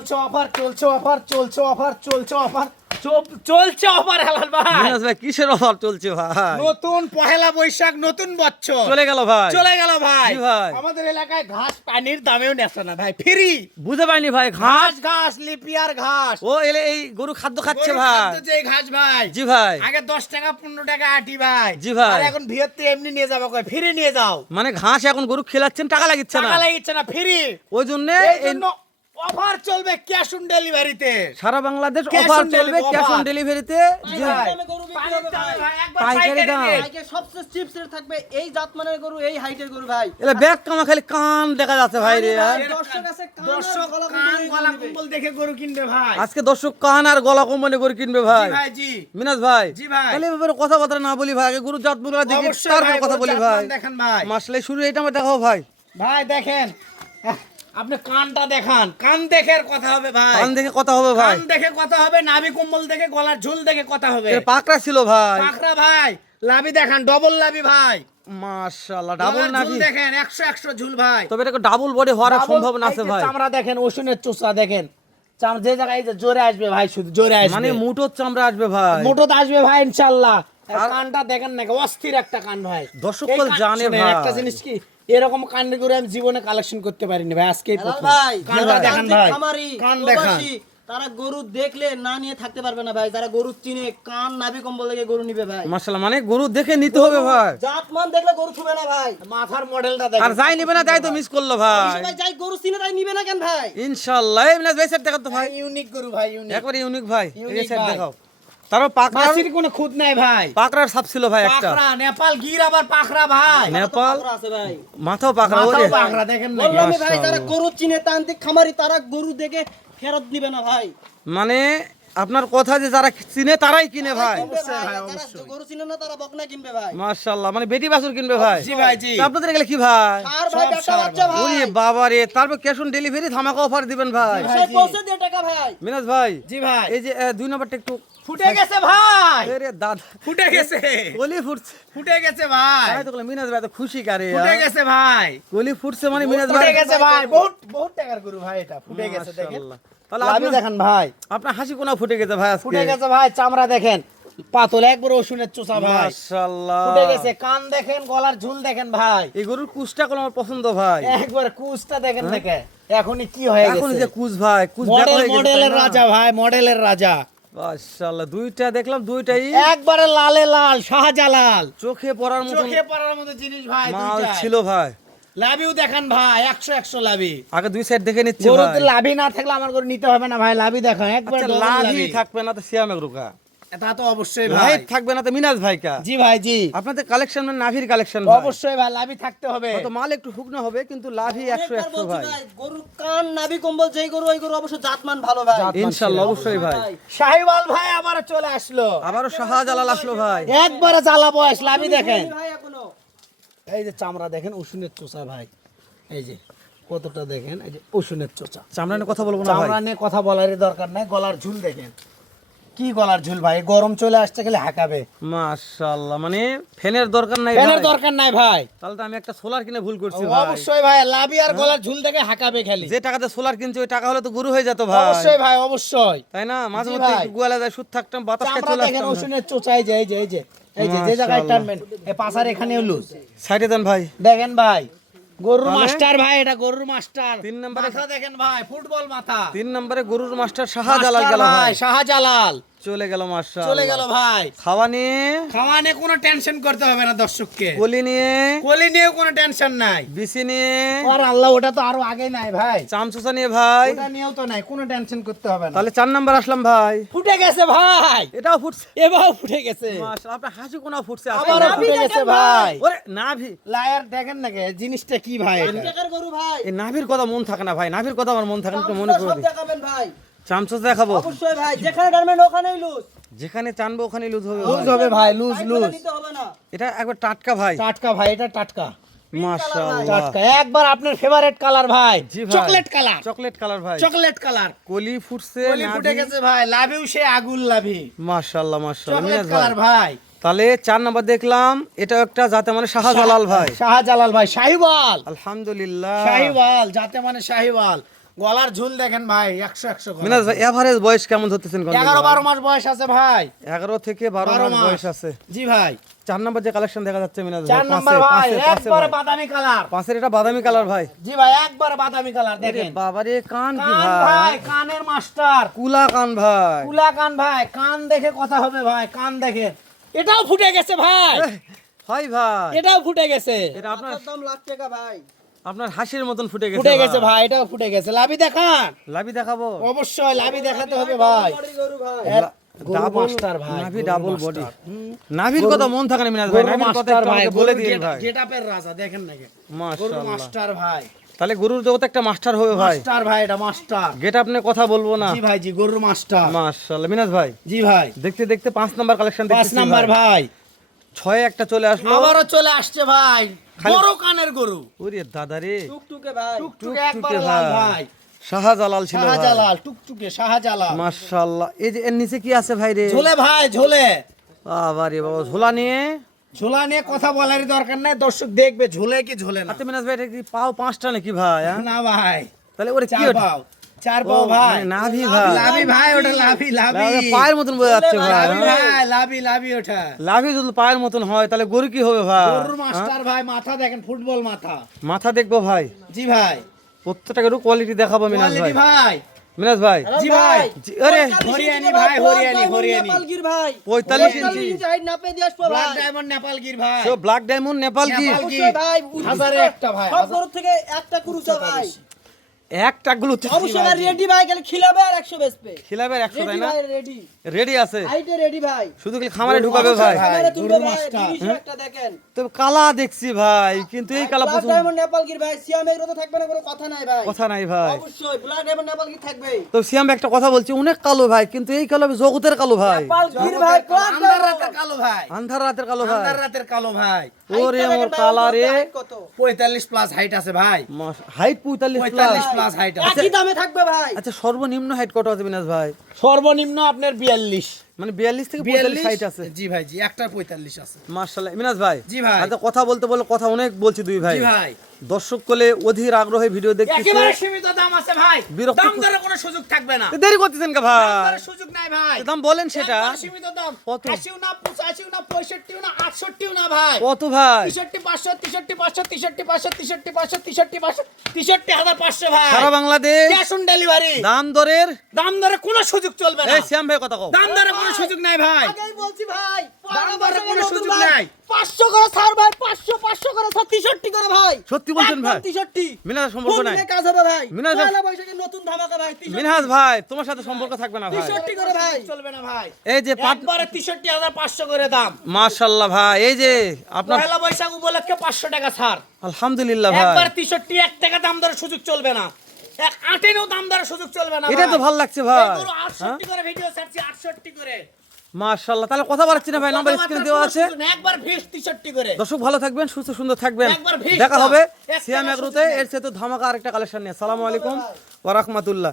চলছে অফার চলছে অফার হেলাল ভাই। মিনাজ ভাই কিসের অফার চলছে ভাই? নতুন পহেলা বৈশাখ নতুন বছর চলে গেল ভাই। ভাই। জি ভাই। আমাদের এলাকায় ঘাস পানির দামেও নেছে না ভাই, ফ্রি। বুঝতে পারিনি ভাই, ঘাস ঘাস লিপিয়ার ঘাস। ও এলে এই গরু খাদ্য খাচ্ছে গরুর ভাই। খাদ্য যে ঘাস ভাই। জি ভাই। আগে 10 টাকা 15 টাকা আটি ভাই। জি ভাই। আর এখন ভিড়তে এমনি নিয়ে যাবো কই, ফ্রি নিয়ে যাও। মানে ঘাস এখন গরু খেলাচ্ছেন, টাকা লাগিচ্ছে না, টাকা লাগিচ্ছে না, ফ্রি। ওই জন্য এই জন্য অফার চলবে ক্যাশ অন ডেলিভারিতে। সারা বাংলাদেশ Cash অফার on চলবে, delivery, ক্যাশ অন offer। ডেলিভারিতে। জি ভাই। পানির দামে ভাই, একবার পাইকারি দাম। রেট। আজকে সবচেয়ে চিপস রেট থাকবে এই জাতমানের গরু, এই হাইটের গরু ভাই। এলে ব্যাগ কামা খালি কান দেখা যাচ্ছে ভাই রে। দর্শক আছে দর্শক কান গলা কম্বল দেখে গরু কিনবে ভাই। আজকে দর্শক কান আর গলা কম্বলে গরু কিনবে ভাই। জি ভাই জি। মিনাজ ভাই, জি ভাই। তাহলে এবারে কথাবার্তা না বলি ভাই, আগে গরু জাতগুলো দেখি অবশ্যই তারপর ভাই, কথা গরুর বলি জাত ভাই। মান দেখেন ভাই। মাসলে শুরু এটা আমার দেখাও ভাই। ভাই দেখেন, আপনি কানটা দেখান, কান দেখে আর কথা হবে ভাই। কান দেখে কথা হবে ভাই। কান দেখে কথা হবে, নাভি কম্বল দেখে, গলার ঝুল দেখে কথা হবে। এর পাকড়া ছিল ভাই। পাকড়া ভাই, লাভি দেখান, ডবল লাভি ভাই। মাশাআল্লাহ, ডাবল গলার ঝুল নাভি। দেখেন, 100 ঝুল ভাই। তবে এটা ডাবল বডি হওয়ার Double, সম্ভাবনা আছে এই যে ভাই। চামড়া দেখেন, ওষুনের চোষা দেখেন, যে জায়গায় এই যে জোরে আসবে ভাই, শুধু জোরে আসবে। মানে মুঠো চামড়া আসবে ভাই। মোটো তো আসবে ভাই ইনশাআল্লাহ। আর আর- কানটা দেখেন না, অস্থির একটা কান ভাই। দর্শক এই বল কান- জানে শুনেন, ভাই। একটা জিনিস কি, এরকম কান করে আমি জীবনে কালেকশন করতে পারিনি ভাই, আজকেই হেলাল প্রথম। ভাই, কানটা যারা দেখেন যান্ত্রিক ভাই, খামারি, কান দেখান। প্রবাসী, তারা গরু দেখলে না নিয়ে থাকতে পারবে না ভাই। যারা গরু চিনে, কান নাভি কম্বল দেখে গরু নিবে ভাই। মাশাআল্লাহ, মানে গরু দেখে নিতে হবে ভাই। জাতমান দেখলে গরু ছুবে না ভাই। মাথার মডেলটা আর দেখেন। যাই নিবে না তাই তো মিস করলো ভাই। ভাই যাই গরু চিনে তাই নিবে না কেন ভাই? ইনশাআল্লাহ। এই মিনাজ ভাই সেট দেখাও তো ভাই। ইউনিক গরু ভাই, ইউনিক। একবারে ইউনিক ভাই। এই Unique সেট ভাই। দেখাও। তারপর পাকড়ার মাছির কোনো খুঁত নাই ভাই। পাকড়ার সাপ ছিল ভাই একটা। পাকড়া, নেপাল গির আবার পাকড়া ভাই। নেপাল পাকড়া আছে ভাই। মাথাও পাকড়া মাথাও ওরে। পাকড়া দেখেন না। বললামই ভাই, মাশাআল্লাহ। যারা গরু চিনে তান্ত্রিক খামারি, তারা গরু দেখে ফেরত দিবে না ভাই। মানে আপনার কথা যে যারা চিনে তারাই কিনে ভাই। কিনবে ভাই, ভাই, যারা গরু চিনে না তারা বকনা কিনবে ভাই। মাশাআল্লাহ, মানে বেটি বাছুর কিনবে ভাই। জি ভাই জি। তা আপনাদের গেলে কি ভাই? আর ভাই সব বেটা সার বাচ্চা ভাই। ওরে বাবা রে, তারপর ক্যাশ অন ডেলিভারি ধামাকা অফার দিবেন ভাই। ভাই, সেই জি। পৌঁছে দিয়ে টাকা ভাই। মিনাজ ভাই, জি ভাই। এই যে 2 নম্বরটা একটু ফুটে গেছে ভাই, আরে দাদা ফুটে গেছে, গলি ফুটছে। ফুটে গেছে ভাই, তাই তো বললাম, মিনাজ ভাই তো খুশি কারে। ফুটে গেছে ভাই, গলি ফুটছে মানে মিনাজ ভাই। ফুটে গেছে ভাই। বহুত বহুত টাকার গরু ভাই, এটা ফুটে গেছে দেখেন। মাশাআল্লাহ। তাহলে লাভি আপনার দেখেন ভাই, আপনার হাসি কোনা ফুটে গেছে ভাই আজকে। ফুটে গেছে ভাই। চামড়া দেখেন, পাতল, একবার ওষুনের চোষা ভাই। মাশাআল্লাহ। ফুটে গেছে, কান দেখেন, গলার ঝুল দেখেন ভাই। এই গরুর কুচটা কোন আমার পছন্দ ভাই। একবার কুচটা দেখেন দেখে, এখনই কি হয়ে এখন গেছে। যে কুচ ভাই, কুচ ব্যাক মডেল হয়ে গেছে, মডেলের তাই না? রাজা ভাই, মডেলের রাজা। মাশাআল্লাহ, দুইটা দেখলাম, দুইটাই একবারে লালে লাল, শাহজালাল, চোখে পড়ার মতো চোখে পড়ার মতো জিনিস ভাই। মাল দুইটাই ছিল ভাই। লাভিও দেখেন ভাই, 100 লাভি। আগে দুই সাইড দেখে নিচ্ছে ভাই। গরুতে লাভি না থাকলে আমার গরু নিতে হবে না ভাই, লাভি দেখেন একবার আচ্ছা, double লাভই লাভি। থাকবে না তো সিয়ামেক রুকা, তা তো অবশ্যই ভাই। লাইট থাকবে না তো মিনাজ ভাই কা। জি ভাই জি, আপনাদের কালেকশন মানে নাভির কালেকশন ভাই। অবশ্যই ভাই, লাভি থাকতে হবে। হয়তো মাল একটু শুকনো হবে কিন্তু লাভি 100 অনেকবার 100 বলছি ভাই। ভাই, গরু কান নাভি কম্বল যেই গরু ওই গরু অবশ্য জাতমান ভালো ভাই। ইনশাআল্লাহ অবশ্যই ভাই। শাহিওয়াল ভাই আবার চলে আসলো, আবারও শাহজালাল আসলো ভাই। একবারে জ্বালা বয়স। লাভি দেখেন, ভাই এখনো এই যে চামড়া দেখেন, উষুনের চোষা ভাই। এই যে কতটা দেখেন, এই যে উষুনের চোষা। চামড়া নিয়ে কথা বলবো না ভাই। চামড়া নিয়ে কথা বলারই দরকার নাই। গলার ঝুল দেখেন, কি গলার ঝুল ভাই, গরম চলে আসছে গেলে হাঁকাবে। মাশাআল্লাহ, মানে ফ্যানের দরকার নাই ফ্যানের ভাই। দরকার নাই ভাই। তাহলে তো আমি একটা সোলার কিনে ভুল করছি ভাই। অবশ্যই ভাই, লাভি আর গলার ঝুল দেখে হাঁকাবে খালি। যে টাকাতে সোলার কিনছি ওই টাকা হলে তো গরু হয়ে যেত ভাই। অবশ্যই ভাই, অবশ্যই। তাই না? মাঝে জি মধ্যে ভাই। একটু গোয়ালে যায়, সুদ থাকতাম, বাতাস খেয়ে চামড়া চলে দেখেন, আসতাম। উষুনের চোষা। এই যে এই যে এই যে এই যে যে জায়গায় মাশাআল্লাহ। টানবেন, এই পাশার এখানেও লুজ। সাইডে দেন ভাই। দেখেন ভাই, গরুর তাহলে? মাস্টার ভাই, এটা গরুর মাস্টার। 3 নম্বরে মাথা দেখেন ভাই, ফুটবল মাথা। 3 নম্বরে গরুর মাস্টার শাহজালাল মাস্টার গেল ভাই, ভাই। শাহজালাল চলে গেল মাশাআল্লাহ। চলে গেল ভাই। খাওয়া নিয়ে, খাওয়া নিয়ে কোনো টেনশন করতে হবে না দর্শককে। কলি নিয়ে, কোলি নিয়েও কোনো টেনশন নাই। বিসি নিয়ে, আর আল্লাহ, ওটা তো আরো আগে নাই ভাই, চামচুসা নিয়ে ভাই। ওটা নিয়েও তো নাই, কোনো টেনশন করতে হবে না। তাহলে 4 নাম্বার আসলাম ভাই। ফুটে গেছে ভাই, এটাও ফুটছে। এবার ফুটে গেছে, মাশাআল্লাহ, আপনার হাসি কোনা ফুটছে আজকে। আবারও ফুটে গেছে ভাই। ওরে নাভি, লায়ার দেখেন নাকি জিনিসটা কি ভাই, এটা টাকার গরু ভাই। এই নাভির কথা মন থাকে না ভাই, নাভির কথা আমার মন থাকে না, একটু মনে আপনারা করে সব দিই। দেখাবেন ভাই। চামচুস দেখাবো, অবশ্যই ভাই, যেখানে টানবেন ওখানেই লুজ। যেখানে টানবো ওখানে লুজ হবে লুজ ভাই। হবে ভাই, লুজ টাইট লুজ। করে নিতে হবে না। এটা একবার টাটকা ভাই। টাটকা ভাই, এটা টাটকা মাশাআল্লাহ, টাটকা, একবার আপনার ফেভারিট কালার ভাই, জি ভাই। চকলেট কালার, চকলেট কালার ভাই। Chocolate colour. কলি ফুটছে, কলি ফুটে গেছে ভাই, লাভিও সে আগুন লাভি, মাশাআল্লাহ মাশাআল্লাহ। চকলেট মিনাজ ভাই, কালার ভাই। তাহলে 4 নাম্বার দেখলাম, এটা একটা যাতে মানে শাহজালাল ভাই। শাহজালাল ভাই, শাহিওয়াল, আলহামদুলিল্লাহ। শাহিওয়াল যাতে মানে শাহিওয়াল। গলার ঝুল দেখেন ভাই 100 গলা। মিনাজ ভাই এভারেজ বয়স কেমন ধরতেছেন কোন 11-12 মাস বয়স আছে ভাই। 11 থেকে 12 মাস বয়স আছে। জি ভাই। 4 নাম্বার যে কালেকশন দেখা যাচ্ছে মিনাজ ভাই 4 নাম্বার ভাই একবারে বাদামি কালার। পাশের এটা বাদামি কালার ভাই। জি ভাই একবারে বাদামি কালার দেখেন। বাবারে কান কি কান ভাই, ভাই কানের মাস্টার। কুলা কান ভাই। কুলা কান ভাই, কান দেখে কথা হবে ভাই, কান দেখেন। এটাও ফুটে গেছে ভাই। ভাই ভাই এটাও ফুটে গেছে। এটা আপনার দাম লাখ টাকা ভাই। আপনার হাসির মতন ফুটে গেছে। ফুটে গেছে ভাই, এটাও ফুটে গেছে। লাভি দেখান। লাভি দেখাবো। অবশ্যই লাভি দেখাতে হবে ভাই। গরু ভাই। ডাবল মাস্টার ভাই, নাভি গরু ডাবল মাস্টার। বডি। নাভির কথা মন থাকে না মিনাজ ভাই, গরু নাভির কথা মাস্টার একটু ভাই, আমাকে বলে দিন গরুর ভাই। গেটআপের রাজা দেখেন না গরু মাশাআল্লাহ। মাস্টার ভাই। তাহলে গরুর জগতে একটা মাস্টার হবে ভাই। মাস্টার ভাই, এটা মাস্টার। গেট আপনি কথা বলবো না। জি ভাই, জি গরুর মাস্টার। মাশাআল্লাহ মিনাজ ভাই জি ভাই। দেখতে দেখতে 5 নাম্বার কালেকশন 5 দেখতেছি নাম্বার ভাই। 6 একটা চলে আসলো। আবারও চলে আসছে ভাই, বড় কানের গরু। ওরে দাদা রে, টুকটুকে ভাই। টুকটুকে একবার লাল ভাই। শাহজালাল ছিল ভাই। শাহজালাল, টুকটুকে শাহজালাল। মাশাআল্লাহ। এই যে এর নিচে কি আছে ভাই রে? ঝোলে ভাই, ঝোলে। বাবা রে বাবা, ঝোলা নিয়ে। ঝোলা নিয়ে কথা বলারই দরকার নাই, দর্শক দেখবে ঝোলে কি ঝোলে না। আচ্ছা মিনাজ ভাই এটা কি পাও 5টা নাকি ভাই? হ্যাঁ? না ভাই, তাহলে ওরে কি 4 ওটা? পাও, 4 পাও ভাই। মানে নাভি ভাই। লাভি ভাই, ওটা লাভি, লাভি। পায়ের মতন বোঝা যাচ্ছে ভাই। লাভি হ্যাঁ? ভাই, লাভি, লাভি ওঠা। লাভি যদি পায়ের মতন হয় তাহলে গরু কি হবে ভাই? গরুর মাস্টার ভাই, মাথা দেখেন, ফুটবল মাথা। মাথা দেখবো ভাই। জি ভাই। প্রত্যেকটা গরু কোয়ালিটি দেখাবো মিনাজ ভাই। কোয়ালিটি ভাই। মিনাজ ভাই জি ভাই। জি, আরে হরিয়ানি ভাই, হরিয়ানি, হরিয়ানি। নেপালগির ভাই। 45 ইঞ্চি। 45 ইঞ্চি হাইট নাপে দিয়ে আসবো ব্ল্যাক ভাই। ডায়মন্ড নেপালগির ভাই। সো ব্ল্যাক ডায়মন্ড নেপাল কি? নেপাল কি? অবশ্যই ভাই। হাজারে একটা ভাই, সব গরু থেকে একটা কুরুচা ভাই। একটা গুলো অবশ্যই ভাই রেডি ভাই, গেলে খিলাবে আর 100 বেচবে। খিলাবে 100 তাই রেডি না? ভাই, রেডি। রেডি আছে, হাইটে রেডি ভাই। শুধু কি খামারে ঢুকাবে ভাই? খামারে তুলবে গরুর ভাই, মাস্টার। 30 একটা দেখেন। তো কালা দেখছি ভাই, কিন্তু এই কালা ব্ল্যাক পছন্দ ডায়মন্ড নেপালগির ভাই, সিয়াম এগুলো তো থাকবে না, কোনো কথা নাই ভাই। কথা নাই ভাই। অবশ্যই ব্ল্যাক ডায়মন্ড নেপালগির থাকবে। তো সিয়াম একটা কথা বলছি, অনেক কালো ভাই, কিন্তু এই কালো জগতের কালো ভাই, নেপালগির ভাই, ব্ল্যাক আন্ধার ডায়মন্ড। রাতের কালো ভাই। আন্ধার রাতের কালো ভাই। আন্ধার রাতের কালো ভাই। ওরে মোর কালা রে। কত? 45 প্লাস হাইট আছে ভাই। Height 45 plus. 45 প্লাস হাইট আছে। একই দামে থাকবে ভাই। আচ্ছা সর্বনিম্ন হাইট কত আছে মিনাজ ভাই? সর্বনিম্ন আপনার 42। মানে 42 থেকে 45 হাইট আছে। জি ভাই, জি একটা 45 আছে। মাশাআল্লাহ মিনাজ ভাই। জি ভাই। আচ্ছা কথা বলতে বলে কথা অনেক বলছি দুই ভাই। জি ভাই। দর্শক কোলে অধীর আগ্রহে ভিডিও দেখতেছে। একেবারে সীমিত দাম আছে ভাই। বিরক্ত দাম দরে কোনো সুযোগ থাকবে না। দেরি করতেছেন কা দাম ভাই? দরে সুযোগ নাই ভাই। দাম বলেন সেটা। একবার সীমিত দাম। কত? 80 না 85 না 65 না 68 না ভাই। কত ভাই? 63,500 63,500 63,500 63,500 63,500 63,500 ভাই। সারা বাংলাদেশ ক্যাশ অন ডেলিভারি। দাম দরের। দাম দরে কোনো সুযোগ চলবে না। এই শ্যাম ভাই কথা কও। দাম দরে কোনো সুযোগ নাই ভাই। আগেই বলছি ভাই, দাম দরে কোনো সুযোগ নাই। 500 করে ছাড় ভাই, 500 করে ছাড়, 63 করে ভাই। সত্যি বলছেন ভাই? 63 মিনাজ সম্পর্ক নাই। কোন কাজ হবে ভাই? মিনাজ- পয়লা বৈশাখের নতুন ধামাকা ভাই, 63 মিনহাজ ভাই তোমার সাথে সম্পর্ক থাকবে না ভাই। 63 করে ভাই। চলবে না ভাই। এই যে একবারে 63,500 করে দাম। মাশাআল্লাহ ভাই, এই যে আপনার পয়লা বৈশাখ উপলক্ষে 500 টাকা ছাড়। আলহামদুলিল্লাহ ভাই, একবার 63 1 টাকা দাম দরে সুযোগ চলবে না। এক 8 দাম দরে সুযোগ চলবে না। এটা তো ভাই। ভালো লাগছে ভাই। এগুলো 68 করে ভিডিও ছাড়ছি, 68 করে। মাশাআল্লাহ, তাহলে কথা বলাচ্ছি না ভাই, নাম্বার স্ক্রিনে দেওয়া আছে। একবার 20 63 করে। দর্শক ভালো থাকবেন, সুস্থ সুন্দর থাকবেন, একবার ভিড় দেখা দাও। হবে একটা সিয়াম সুযোগ এগ্রোতে। নেই। এর সাথে ধামাকা আরেকটা কালেকশন নিয়ে। আসসালামু আলাইকুম ওয়া রাহমাতুল্লাহ।